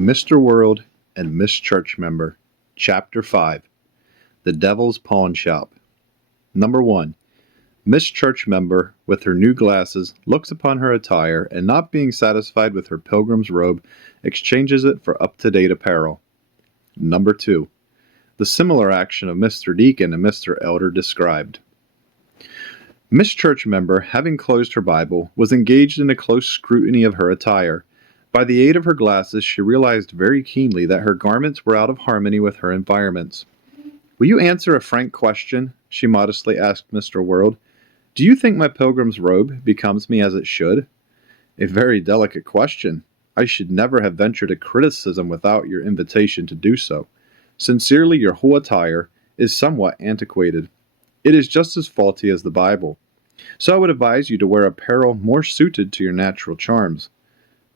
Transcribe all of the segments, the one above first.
Mr. World and Miss Church Member, Chapter 5, The Devil's Pawn Shop. Number 1. Miss Church Member, with her new glasses, looks upon her attire, and not being satisfied with her pilgrim's robe, exchanges it for up-to-date apparel. Number 2. The similar action of Mr. Deacon and Mr. Elder described. Miss Church Member, having closed her Bible, was engaged in a close scrutiny of her attire. By the aid of her glasses, she realized very keenly that her garments were out of harmony with her environments. "Will you answer a frank question?" she modestly asked Mr. World. "Do you think my pilgrim's robe becomes me as it should?" "A very delicate question. I should never have ventured a criticism without your invitation to do so. Sincerely, your whole attire is somewhat antiquated. It is just as faulty as the Bible. So I would advise you to wear apparel more suited to your natural charms."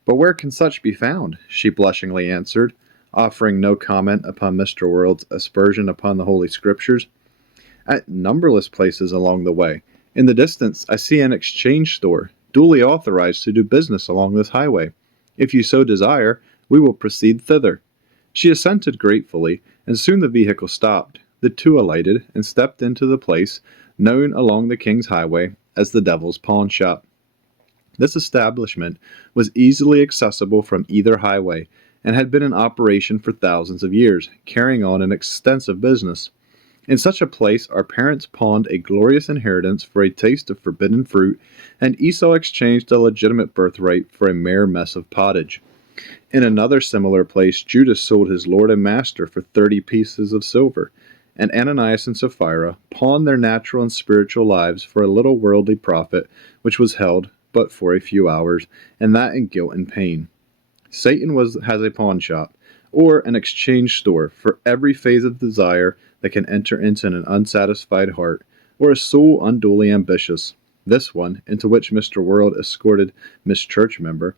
"But where can such be found?" she blushingly answered, offering no comment upon Mr. World's aspersion upon the Holy Scriptures. "At numberless places along the way. In the distance I see an exchange store, duly authorized to do business along this highway. If you so desire, we will proceed thither." She assented gratefully, and soon the vehicle stopped. The two alighted, and stepped into the place known along the King's Highway as the Devil's Pawn Shop. This establishment was easily accessible from either highway, and had been in operation for thousands of years, carrying on an extensive business. In such a place our parents pawned a glorious inheritance for a taste of forbidden fruit, and Esau exchanged a legitimate birthright for a mere mess of pottage. In another similar place Judas sold his Lord and Master for 30 pieces of silver, and Ananias and Sapphira pawned their natural and spiritual lives for a little worldly profit, which was held but for a few hours, and that in guilt and pain. Satan has a pawn shop, or an exchange store, for every phase of desire that can enter into an unsatisfied heart, or a soul unduly ambitious. This one, into which Mr. World escorted Miss Church Member,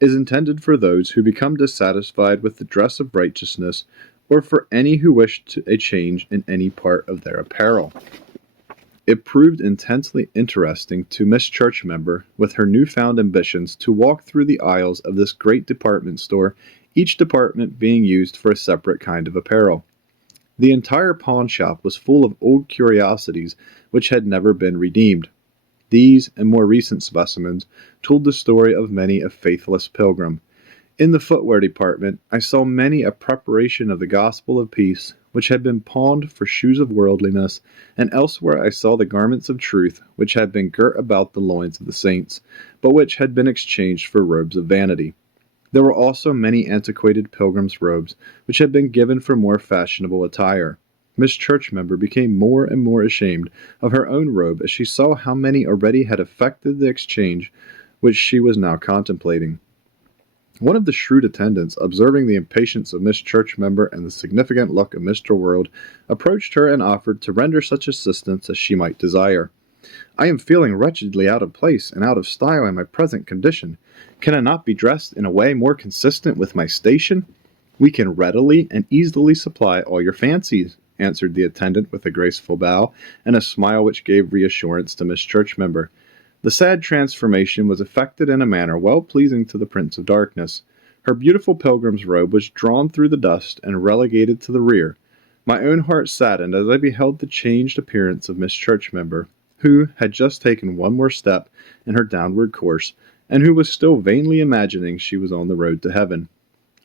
is intended for those who become dissatisfied with the dress of righteousness, or for any who wish a change in any part of their apparel. It proved intensely interesting to Miss Church Member, with her newfound ambitions, to walk through the aisles of this great department store, each department being used for a separate kind of apparel. The entire pawn shop was full of old curiosities which had never been redeemed. These and more recent specimens told the story of many a faithless pilgrim. In the footwear department, I saw many a preparation of the gospel of peace, which had been pawned for shoes of worldliness, and elsewhere I saw the garments of truth, which had been girt about the loins of the saints, but which had been exchanged for robes of vanity. There were also many antiquated pilgrims' robes, which had been given for more fashionable attire. Miss Church Member became more and more ashamed of her own robe as she saw how many already had effected the exchange which she was now contemplating. One of the shrewd attendants, observing the impatience of Miss Church Member and the significant look of Mr. World, approached her and offered to render such assistance as she might desire. "I am feeling wretchedly out of place and out of style in my present condition. Can I not be dressed in a way more consistent with my station?" "We can readily and easily supply all your fancies," answered the attendant with a graceful bow, and a smile which gave reassurance to Miss Church Member. The sad transformation was effected in a manner well pleasing to the Prince of Darkness. Her beautiful pilgrim's robe was drawn through the dust and relegated to the rear. My own heart saddened as I beheld the changed appearance of Miss Church Member, who had just taken one more step in her downward course, and who was still vainly imagining she was on the road to heaven.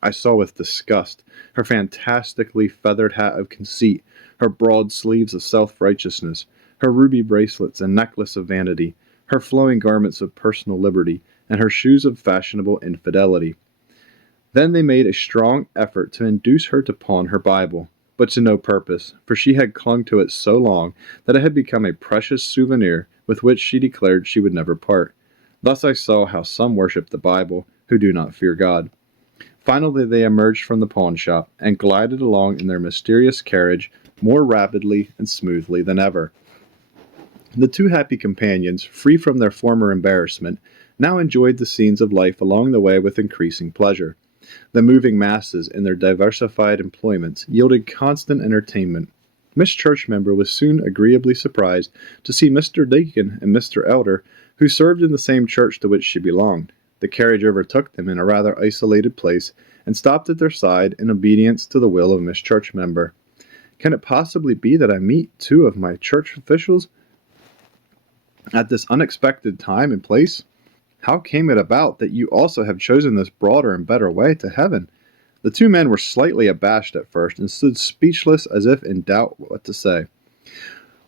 I saw with disgust her fantastically feathered hat of conceit, her broad sleeves of self-righteousness, her ruby bracelets and necklace of vanity, her flowing garments of personal liberty, and her shoes of fashionable infidelity. Then they made a strong effort to induce her to pawn her Bible, but to no purpose, for she had clung to it so long that it had become a precious souvenir with which she declared she would never part. Thus I saw how some worship the Bible who do not fear God. Finally they emerged from the pawn shop, and glided along in their mysterious carriage more rapidly and smoothly than ever. The two happy companions, free from their former embarrassment, now enjoyed the scenes of life along the way with increasing pleasure. The moving masses in their diversified employments yielded constant entertainment. Miss Church Member was soon agreeably surprised to see Mr. Deacon and Mr. Elder, who served in the same church to which she belonged. The carriage overtook them in a rather isolated place and stopped at their side in obedience to the will of Miss Churchmember. Can it possibly be that I meet two of my church officials at this unexpected time and place? How came it about that you also have chosen this broader and better way to heaven? The two men were slightly abashed at first and stood speechless as if in doubt what to say,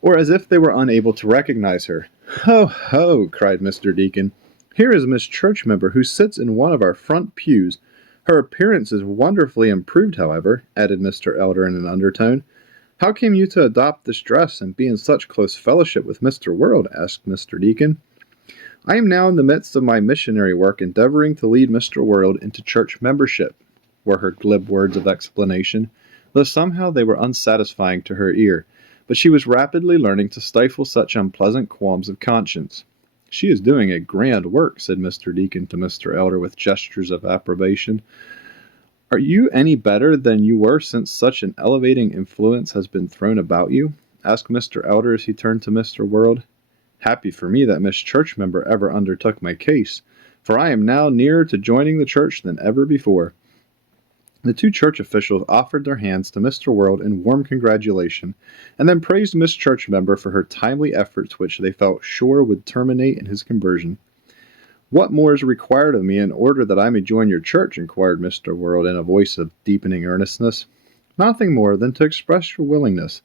or as if they were unable to recognize her. "Ho, ho!" cried Mr. Deacon. "Here is Miss Churchmember, who sits in one of our front pews. Her appearance is wonderfully improved, however," added Mr. Elder in an undertone. "How came you to adopt this dress and be in such close fellowship with Mr. World?" asked Mr. Deacon. "I am now in the midst of my missionary work, endeavoring to lead Mr. World into church membership," were her glib words of explanation, though somehow they were unsatisfying to her ear, but she was rapidly learning to stifle such unpleasant qualms of conscience. "She is doing a grand work," said Mr. Deacon to Mr. Elder with gestures of approbation. "Are you any better than you were since such an elevating influence has been thrown about you?" asked Mr. Elder as he turned to Mr. World. "Happy for me that Miss Churchmember ever undertook my case, for I am now nearer to joining the church than ever before." The two church officials offered their hands to Mr. World in warm congratulation, and then praised Miss Churchmember for her timely efforts which they felt sure would terminate in his conversion. "What more is required of me in order that I may join your church?" inquired Mr. World in a voice of deepening earnestness. "Nothing more than to express your willingness,"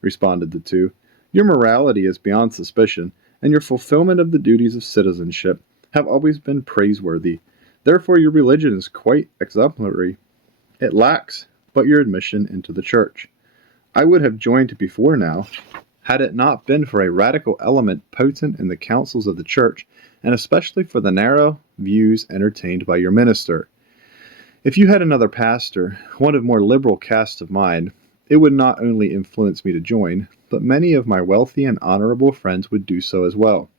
responded the two. "Your morality is beyond suspicion, and your fulfillment of the duties of citizenship have always been praiseworthy. Therefore your religion is quite exemplary. It lacks but your admission into the church. I would have joined before now, had it not been for a radical element potent in the councils of the church, and especially for the narrow views entertained by your minister. If you had another pastor, one of more liberal cast of mind, it would not only influence me to join, but many of my wealthy and honorable friends would do so as well."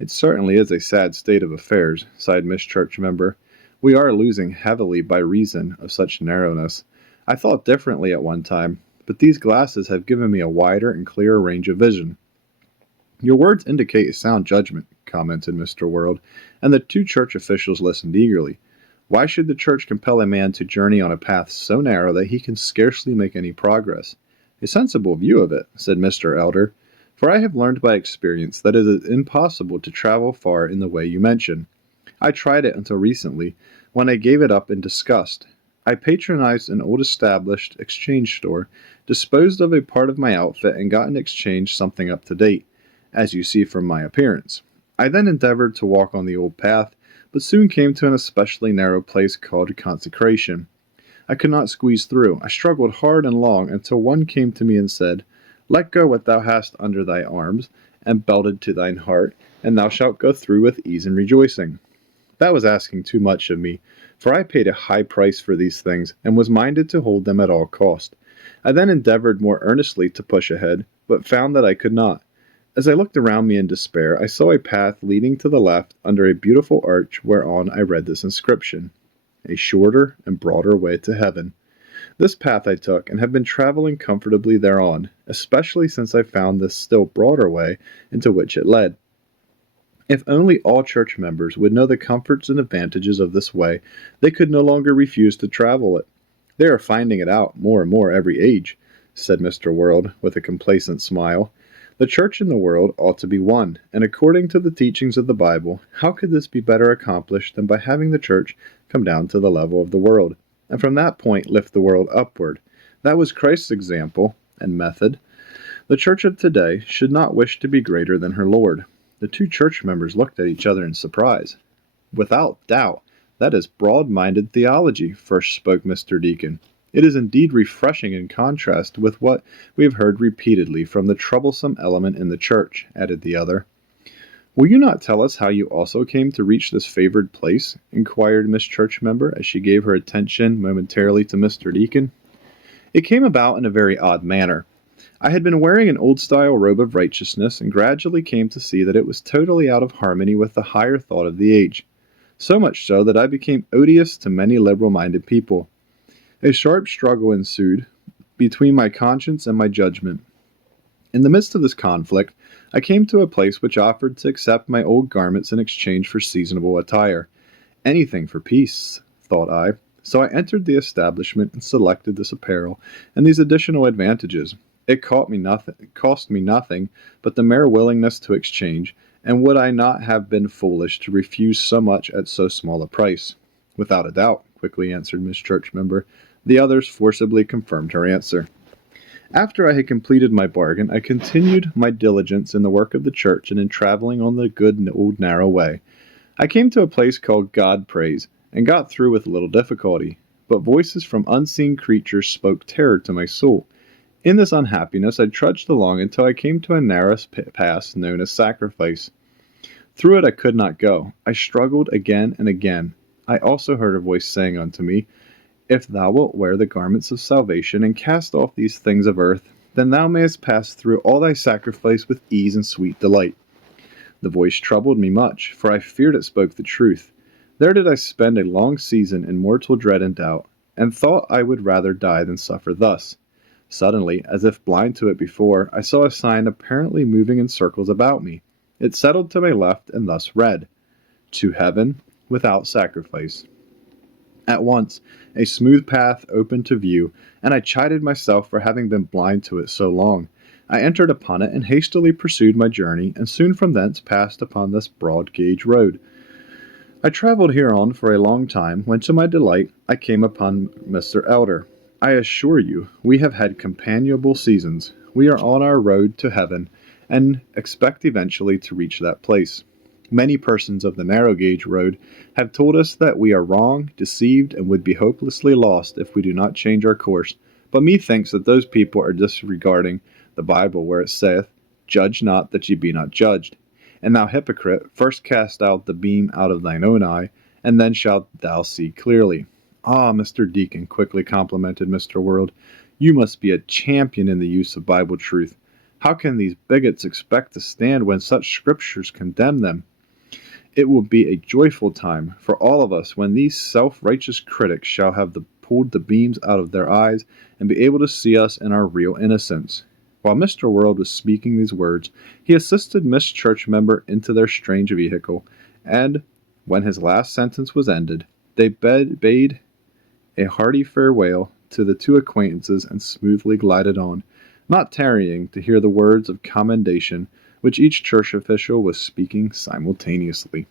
"It certainly is a sad state of affairs," sighed Miss Churchmember. "We are losing heavily by reason of such narrowness. I thought differently at one time, but these glasses have given me a wider and clearer range of vision." "Your words indicate a sound judgment," commented Mr. World, and the two church officials listened eagerly. "Why should the church compel a man to journey on a path so narrow that he can scarcely make any progress?" "A sensible view of it," said Mr. Elder, "for I have learned by experience that it is impossible to travel far in the way you mention. I tried it until recently, when I gave it up in disgust. I patronized an old established exchange store, disposed of a part of my outfit, and got in exchange something up to date, as you see from my appearance. I then endeavored to walk on the old path, but soon came to an especially narrow place called consecration. I could not squeeze through. I struggled hard and long, until one came to me and said, 'Let go what thou hast under thy arms, and belted to thine heart, and thou shalt go through with ease and rejoicing.' That was asking too much of me, for I paid a high price for these things, and was minded to hold them at all cost. I then endeavored more earnestly to push ahead, but found that I could not. As I looked around me in despair, I saw a path leading to the left under a beautiful arch whereon I read this inscription, 'A shorter and broader way to heaven.' This path I took, and have been traveling comfortably thereon, especially since I found this still broader way into which it led. If only all church members would know the comforts and advantages of this way, they could no longer refuse to travel it. They are finding it out more and more every age," said Mr. World with a complacent smile. "The church and the world ought to be one, and according to the teachings of the Bible, how could this be better accomplished than by having the church come down to the level of the world, and from that point lift the world upward? That was Christ's example and method. The church of today should not wish to be greater than her Lord." The two church members looked at each other in surprise. "Without doubt, that is broad-minded theology," first spoke Mr. Deacon. "It is indeed refreshing in contrast with what we have heard repeatedly from the troublesome element in the church," added the other. "Will you not tell us how you also came to reach this favored place?" inquired Miss Churchmember, as she gave her attention momentarily to Mr. Deacon. "It came about in a very odd manner. I had been wearing an old-style robe of righteousness, and gradually came to see that it was totally out of harmony with the higher thought of the age. So much so that I became odious to many liberal-minded people. A sharp struggle ensued between my conscience and my judgment. In the midst of this conflict, I came to a place which offered to accept my old garments in exchange for seasonable attire. Anything for peace, thought I. So I entered the establishment and selected this apparel and these additional advantages. It cost me nothing but the mere willingness to exchange, and would I not have been foolish to refuse so much at so small a price? Without a doubt, quickly answered Miss Churchmember. The others forcibly confirmed her answer. After I had completed my bargain, I continued my diligence in the work of the church and in traveling on the good old narrow way. I came to a place called God Praise, and got through with little difficulty, but voices from unseen creatures spoke terror to my soul. In this unhappiness I trudged along until I came to a narrow pass known as Sacrifice. Through it I could not go. I struggled again and again. I also heard a voice saying unto me, If thou wilt wear the garments of salvation, and cast off these things of earth, then thou mayest pass through all thy sacrifice with ease and sweet delight. The voice troubled me much, for I feared it spoke the truth. There did I spend a long season in mortal dread and doubt, and thought I would rather die than suffer thus. Suddenly, as if blind to it before, I saw a sign apparently moving in circles about me. It settled to my left and thus read, To heaven without sacrifice. At once, a smooth path opened to view, and I chided myself for having been blind to it so long. I entered upon it and hastily pursued my journey, and soon from thence passed upon this broad gauge road. I traveled hereon for a long time, when to my delight I came upon Mr. Elder. I assure you, we have had companionable seasons. We are on our road to heaven, and expect eventually to reach that place. Many persons of the narrow gauge road have told us that we are wrong, deceived, and would be hopelessly lost if we do not change our course, but methinks that those people are disregarding the Bible, where it saith, Judge not that ye be not judged. And thou hypocrite, first cast out the beam out of thine own eye, and then shalt thou see clearly. Ah, Mr. Deacon, quickly complimented Mr. World, you must be a champion in the use of Bible truth. How can these bigots expect to stand when such scriptures condemn them? It will be a joyful time for all of us when these self-righteous critics shall have pulled the beams out of their eyes and be able to see us in our real innocence. While Mr. World was speaking these words, he assisted Miss Churchmember into their strange vehicle, and, when his last sentence was ended, they bade a hearty farewell to the two acquaintances and smoothly glided on, not tarrying to hear the words of commendation which each church official was speaking simultaneously.